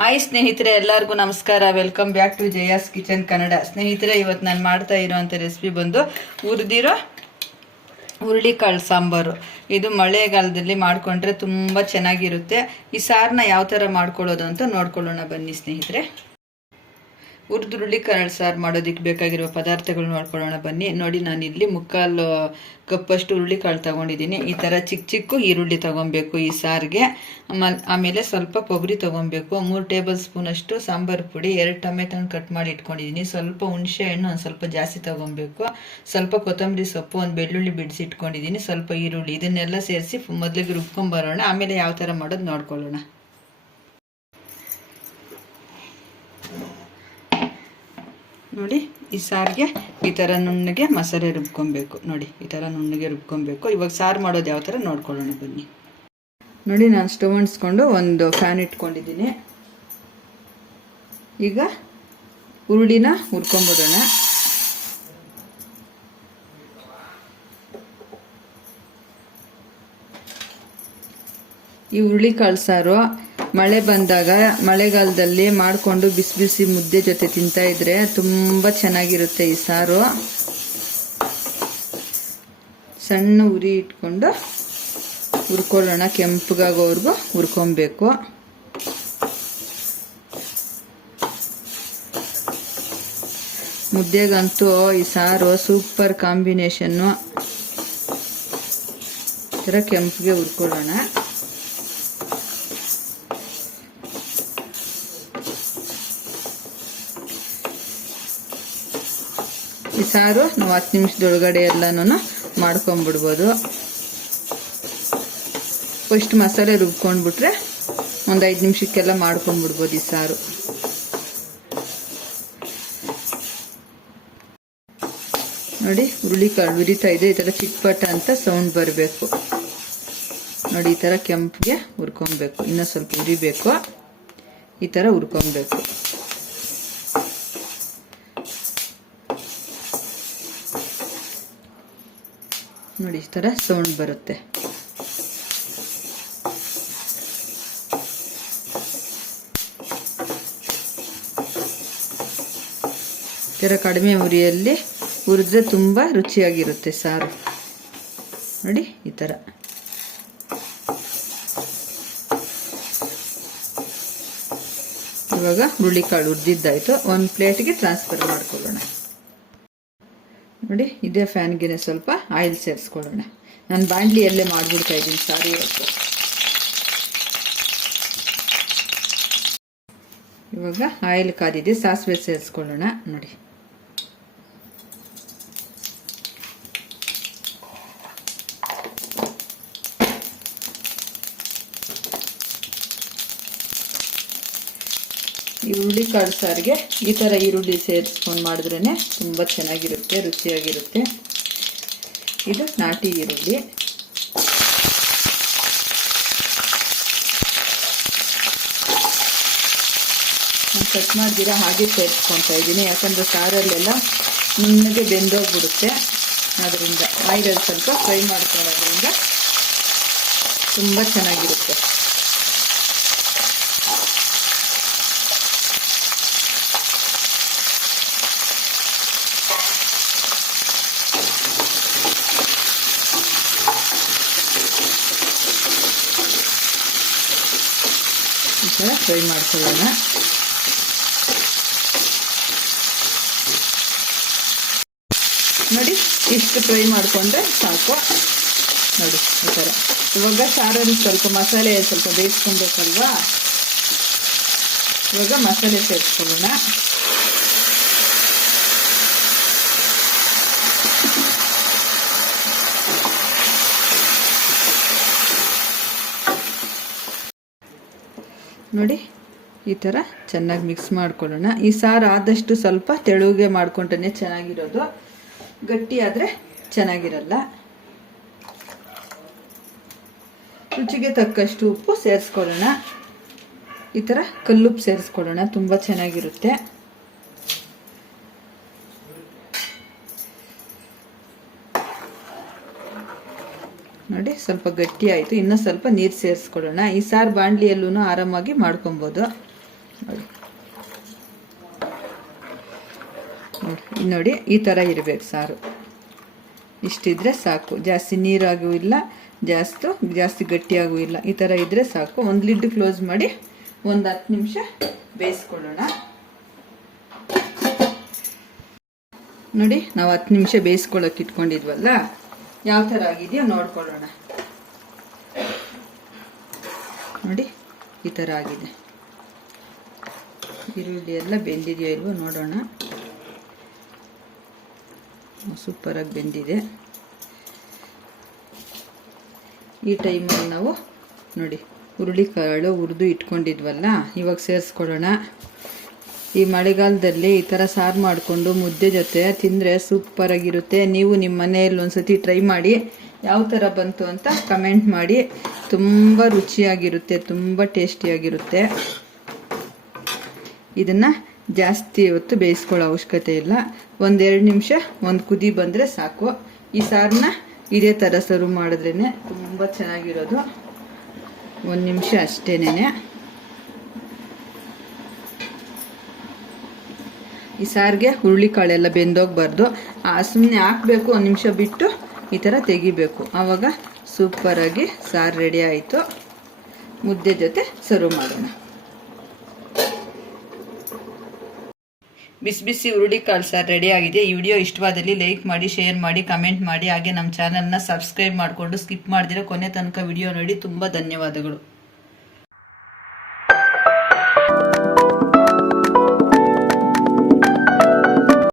Hi ಸ್ನೇಹಿತರೆ, ಎಲ್ಲರಿಗೂ ನಮಸ್ಕಾರ. Welcome back to Jaya's kitchen Kannada ಸ್ನೇಹಿತರೆ ಇವತ್ತು ನಾನು ಮಾಡ್ತಾ ಇರೋವಂಥ ರೆಸಿಪಿ ಬಂದು ಹುರಿದಿರೋ ಹುರುಳಿಕಾಳು ಸಾಂಬಾರು. ಇದು ಮಳೆಗಾಲದಲ್ಲಿ ಮಾಡಿಕೊಂಡ್ರೆ ತುಂಬ ಚೆನ್ನಾಗಿರುತ್ತೆ. ಈ ಸಾರನ್ನ ಯಾವ ಥರ ಮಾಡ್ಕೊಳ್ಳೋದು ಅಂತ ನೋಡ್ಕೊಳ್ಳೋಣ ಬನ್ನಿ, ಸ್ನೇಹಿತರೆ. ಹುರಿದು ಕಾಳು ಸಾರು ಮಾಡೋದಕ್ಕೆ ಬೇಕಾಗಿರುವ ಪದಾರ್ಥಗಳು ನೋಡ್ಕೊಳ್ಳೋಣ ಬನ್ನಿ. ನೋಡಿ, ನಾನು ಇಲ್ಲಿ ಮುಕ್ಕಾಲು ಕಪ್ಪಷ್ಟು ಹುರುಳಿಕಾಳು ತಗೊಂಡಿದ್ದೀನಿ ಈ ಥರ ಚಿಕ್ಕ ಚಿಕ್ಕ ಈರುಳ್ಳಿ ತಗೊಬೇಕು ಈ ಸಾರಿಗೆ. ಆಮೇಲೆ ಸ್ವಲ್ಪ ಕೊಬ್ಬರಿ ತಗೊಬೇಕು. ಮೂರು ಟೇಬಲ್ ಸ್ಪೂನಷ್ಟು ಸಾಂಬಾರು ಪುಡಿ, ಎರಡು ಟೊಮೆಟೊ ಕಟ್ ಮಾಡಿ ಇಟ್ಕೊಂಡಿದ್ದೀನಿ ಸ್ವಲ್ಪ ಹುಣಸೆ ಹಣ್ಣು, ಒಂದು ಸ್ವಲ್ಪ ಜಾಸ್ತಿ ತೊಗೊಬೇಕು. ಸ್ವಲ್ಪ ಕೊತ್ತಂಬರಿ ಸೊಪ್ಪು, ಒಂದು ಬೆಳ್ಳುಳ್ಳಿ ಬಿಡಿಸಿ ಇಟ್ಕೊಂಡಿದ್ದೀನಿ ಸ್ವಲ್ಪ ಈರುಳ್ಳಿ ಇದನ್ನೆಲ್ಲ ಸೇರಿಸಿ ಮೊದಲಿಗೆ ರುಬ್ಕೊಂಬರೋಣ ಆಮೇಲೆ ಯಾವ ಥರ ಮಾಡೋದು ನೋಡ್ಕೊಳ್ಳೋಣ. ನೋಡಿ, ಈ ಸಾರಿಗೆ ಈ ಥರ ನುಣ್ಣಗೆ ಮಸಾಲೆ ರುಬ್ಕೊಬೇಕು. ನೋಡಿ, ಈ ಥರ ನುಣ್ಣಗೆ ರುಬ್ಕೊಬೇಕು. ಇವಾಗ ಸಾರು ಮಾಡೋದು ಯಾವ ಥರ ನೋಡ್ಕೊಳ್ಳೋಣ ಬನ್ನಿ. ನೋಡಿ, ನಾನು ಸ್ಟವ್ ಅಂಟಿಸ್ಕೊಂಡು ಒಂದು ಫ್ಯಾನ್ ಇಟ್ಕೊಂಡಿದ್ದೀನಿ. ಈಗ ಹುರುಳಿನ ಹುರ್ಕೊಂಬಿಡೋಣ. ಈ ಹುರುಳಿ ಕಾಳು ಸಾರು ಮಳೆ ಬಂದಾಗ ಮಳೆಗಾಲದಲ್ಲಿ ಮಾಡಿಕೊಂಡು ಬಿಸಿ ಬಿಸಿ ಮುದ್ದೆ ಜೊತೆ ತಿಂತಾ ಇದ್ರೆ ತುಂಬ ಚೆನ್ನಾಗಿರುತ್ತೆ ಈ ಸಾರು. ಸಣ್ಣ ಉರಿ ಇಟ್ಕೊಂಡು ಹುರ್ಕೊಳ್ಳೋಣ, ಕೆಂಪಗಾಗೋವರೆಗೂ ಹುರ್ಕೊಬೇಕು. ಮುದ್ದೆಗಂತೂ ಈ ಸಾರು ಸೂಪರ್ ಕಾಂಬಿನೇಷನ್ನು ಈ ಥರ ಕೆಂಪಿಗೆ ಹುರ್ಕೊಳ್ಳೋಣ. ಈ ಸಾರು, ನಾವು ಹತ್ತು ನಿಮಿಷದೊಳಗಡೆ ಎಲ್ಲನೂ ಮಾಡ್ಕೊಂಬಿಡ್ಬೋದು. ಫಸ್ಟ್ ಮಸಾಲೆ ರುಬ್ಕೊಂಡ್ಬಿಟ್ರೆ ಒಂದು ಐದು ನಿಮಿಷಕ್ಕೆಲ್ಲ ಮಾಡ್ಕೊಂಡ್ಬಿಡ್ಬೋದು ಈ ಸಾರು. ನೋಡಿ ಹುರುಳಿಕಾಳು ಉರಿತಾ ಇದೆ. ಈ ಥರ ಚಿಕ್ಕಪಟ್ಟ ಅಂತ ಸೌಂಡ್ ಬರಬೇಕು. ನೋಡಿ, ಈ ಥರ ಕೆಂಪಿಗೆ ಹುರ್ಕೊಬೇಕು. ಇನ್ನೂ ಸ್ವಲ್ಪ ಉರಿಬೇಕು. ಈ ಥರ ಹುರ್ಕೊಬೇಕು. ನೋಡಿ ಈ ಥರ ಸೌಂಡ್ ಬರುತ್ತೆ. ಈ ಥರ ಕಡಿಮೆ ಉರಿಯಲ್ಲಿ ಹುರಿದ್ರೆ ತುಂಬ ರುಚಿಯಾಗಿರುತ್ತೆ ಸಾರು. ನೋಡಿ, ಈ ಥರ ಇವಾಗ ಹುರುಳಿಕಾಳು ಉರಿದಿದ್ದಾಯಿತು ಒಂದು ಪ್ಲೇಟ್ಗೆ ಟ್ರಾನ್ಸ್ಫರ್ ಮಾಡ್ಕೊಳ್ಳೋಣ. ನೋಡಿ, ಇದೇ ಫ್ಯಾನ್ಗೆ ಸ್ವಲ್ಪ ಆಯಿಲ್ ಸೇರಿಸ್ಕೊಳ್ಳೋಣ. ನಾನು ಬಾಂಡ್ಲಿಯಲ್ಲೇ ಮಾಡಿಬಿಡ್ತಾ ಇದ್ದೀನಿ ಸಾರಿ ಇವತ್ತು ಇವಾಗ ಆಯಿಲ್ ಕಾದಿದೆ, ಸಾಸಿವೆ ಸೇರಿಸ್ಕೊಳ್ಳೋಣ. ನೋಡಿ. ಈ ಹುರುಳಿ ಕಾಳು ಸಾರಿಗೆ ಈ ಥರ ಈರುಳ್ಳಿ ಸೇರಿಸ್ಕೊಂಡು ಮಾಡಿದ್ರೇ ತುಂಬ ಚೆನ್ನಾಗಿರುತ್ತೆ, ರುಚಿಯಾಗಿರುತ್ತೆ. ಇದು ನಾಟಿ ಈರುಳ್ಳಿ. ನಾನು ಕಟ್ ಮಾಡ್ದಿರ ಹಾಗೆ ಸೇರಿಸ್ಕೊತಾ ಇದ್ದೀನಿ, ಯಾಕಂದರೆ ಸಾರಲ್ಲೆಲ್ಲ ನುಣ್ಣಗೆ ಬೆಂದೋಗ್ಬಿಡುತ್ತೆ. ಅದರಿಂದ ಆಯಿಲಲ್ಲಿ ಸ್ವಲ್ಪ ಫ್ರೈ ಮಾಡ್ಕೊಳ್ಳೋದ್ರಿಂದ ತುಂಬ ಚೆನ್ನಾಗಿರುತ್ತೆ. ಥರ ಫ್ರೈ ಮಾಡ್ಕೊಳ್ಳೋಣ. ನೋಡಿ, ಇಷ್ಟು ಫ್ರೈ ಮಾಡಿಕೊಂಡ್ರೆ ಸಾಕು. ನೋಡಿ, ಈ ಥರ. ಇವಾಗ ಸಾರಲ್ಲಿ ಸ್ವಲ್ಪ ಮಸಾಲೆ ಸ್ವಲ್ಪ ಬೇಯಿಸ್ಕೊಬೇಕಲ್ವಾ? ಇವಾಗ ಮಸಾಲೆ ಸೇರಿಸ್ಕೊಳ್ಳೋಣ. ನೋಡಿ, ಈ ಥರ ಚೆನ್ನಾಗಿ ಮಿಕ್ಸ್ ಮಾಡ್ಕೊಳ್ಳೋಣ. ಈ ಸಾರು ಆದಷ್ಟು ಸ್ವಲ್ಪ ತೆಳುಗೆ ಮಾಡ್ಕೊಂಡ್ರೆ ಚೆನ್ನಾಗಿರೋದು. ಗಟ್ಟಿ ಆದರೆ ಚೆನ್ನಾಗಿರಲ್ಲ. ರುಚಿಗೆ ತಕ್ಕಷ್ಟು ಉಪ್ಪು ಸೇರಿಸ್ಕೊಳ್ಳೋಣ. ಈ ಥರ ಕಲ್ಲುಪ್ಪು ಸೇರಿಸ್ಕೊಳ್ಳೋಣ, ತುಂಬ ಚೆನ್ನಾಗಿರುತ್ತೆ. ನೋಡಿ, ಸ್ವಲ್ಪ ಗಟ್ಟಿ ಆಯಿತು ಇನ್ನೂ ಸ್ವಲ್ಪ ನೀರು ಸೇರಿಸ್ಕೊಳ್ಳೋಣ. ಈ ಸಾರು ಬಾಣಲಿಯಲ್ಲೂ ಆರಾಮಾಗಿ ಮಾಡ್ಕೊಬೋದು. ನೋಡಿ. ನೋಡಿ ನೋಡಿ, ಈ ಥರ ಇರಬೇಕು ಸಾರು. ಇಷ್ಟಿದ್ರೆ ಸಾಕು. ಜಾಸ್ತಿ ನೀರಾಗೂ ಇಲ್ಲ, ಜಾಸ್ತಿ ಜಾಸ್ತಿ ಗಟ್ಟಿಯಾಗೂ ಇಲ್ಲ. ಈ ಥರ ಇದ್ದರೆ ಸಾಕು. ಒಂದು ಲಿಡ್ ಕ್ಲೋಸ್ ಮಾಡಿ ಒಂದು ಹತ್ತು ನಿಮಿಷ ಬೇಯಿಸ್ಕೊಳ್ಳೋಣ. ನೋಡಿ, ನಾವು ಹತ್ತು ನಿಮಿಷ ಬೇಯಿಸ್ಕೊಳ್ಳೋಕೆ ಇಟ್ಕೊಂಡಿದ್ವಲ್ಲ? ಯಾವ ಥರ ಆಗಿದೆಯೋ ನೋಡ್ಕೊಳ್ಳೋಣ. ನೋಡಿ, ಈ ಥರ ಆಗಿದೆ. ಈರುಳ್ಳಿ ಎಲ್ಲ ಬೆಂದಿದೆಯೋ ಇಲ್ವೋ ನೋಡೋಣ. ಸೂಪರಾಗಿ ಬೆಂದಿದೆ. ಈ ಟೈಮಲ್ಲಿ ನಾವು ನೋಡಿ, ಹುರುಳಿಕಾಳು ಹುರಿದು ಇಟ್ಕೊಂಡಿದ್ವಲ್ಲ, ಇವಾಗ ಸೇರಿಸ್ಕೊಳ್ಳೋಣ. ಈ ಮಳೆಗಾಲದಲ್ಲಿ ಈ ಥರ ಸಾರು ಮಾಡಿಕೊಂಡು ಮುದ್ದೆ ಜೊತೆ ತಿಂದರೆ ಸೂಪರಾಗಿರುತ್ತೆ ನೀವು ನಿಮ್ಮ ಮನೆಯಲ್ಲಿ ಒಂದ್ಸತಿ ಟ್ರೈ ಮಾಡಿ ಯಾವ ಥರ ಬಂತು ಅಂತ ಕಮೆಂಟ್ ಮಾಡಿ. ತುಂಬ ರುಚಿಯಾಗಿರುತ್ತೆ, ತುಂಬ ಟೇಸ್ಟಿಯಾಗಿರುತ್ತೆ ಇದನ್ನು ಜಾಸ್ತಿ ಹೊತ್ತು ಬೇಯಿಸ್ಕೊಳ್ಳೋ ಅವಶ್ಯಕತೆ ಇಲ್ಲ. ಒಂದೆರಡು ನಿಮಿಷ ಒಂದು ಕುದಿ ಬಂದರೆ ಸಾಕು. ಈ ಸಾರನ್ನ ಇದೇ ಥರ ಸರ್ವ್ ಮಾಡಿದ್ರೇ ತುಂಬ ಚೆನ್ನಾಗಿರೋದು. ಒಂದು ನಿಮಿಷ ಅಷ್ಟೇನೆ ಈ ಸಾರಿಗೆ ಹುರುಳಿಕಾಳೆಲ್ಲ ಬೆಂದೋಗ್ಬಾರ್ದು ಸುಮ್ಮನೆ ಹಾಕಬೇಕು, ಒಂದು ನಿಮಿಷ ಬಿಟ್ಟು ಈ ಥರ ತೆಗಿಬೇಕು. ಆವಾಗ ಸೂಪರಾಗಿ ಸಾರು ರೆಡಿ ಆಯಿತು. ಮುದ್ದೆ ಜೊತೆ ಸರ್ವ್ ಮಾಡೋಣ. ಬಿಸಿ ಬಿಸಿ ಹುರುಳಿಕಾಳು ಸಾರು ರೆಡಿ ಆಗಿದೆ. ಈ ವಿಡಿಯೋ ಇಷ್ಟವಾದಲ್ಲಿ ಲೈಕ್ ಮಾಡಿ ಶೇರ್ ಮಾಡಿ ಕಮೆಂಟ್ ಮಾಡಿ. ಹಾಗೆ ನಮ್ಮ ಚಾನಲ್ನ ಸಬ್ಸ್ಕ್ರೈಬ್ ಮಾಡಿಕೊಂಡು ಸ್ಕಿಪ್ ಮಾಡಿದಿರೋ ಕೊನೆ ತನಕ ವಿಡಿಯೋ ನೋಡಿ. ತುಂಬ ಧನ್ಯವಾದಗಳು.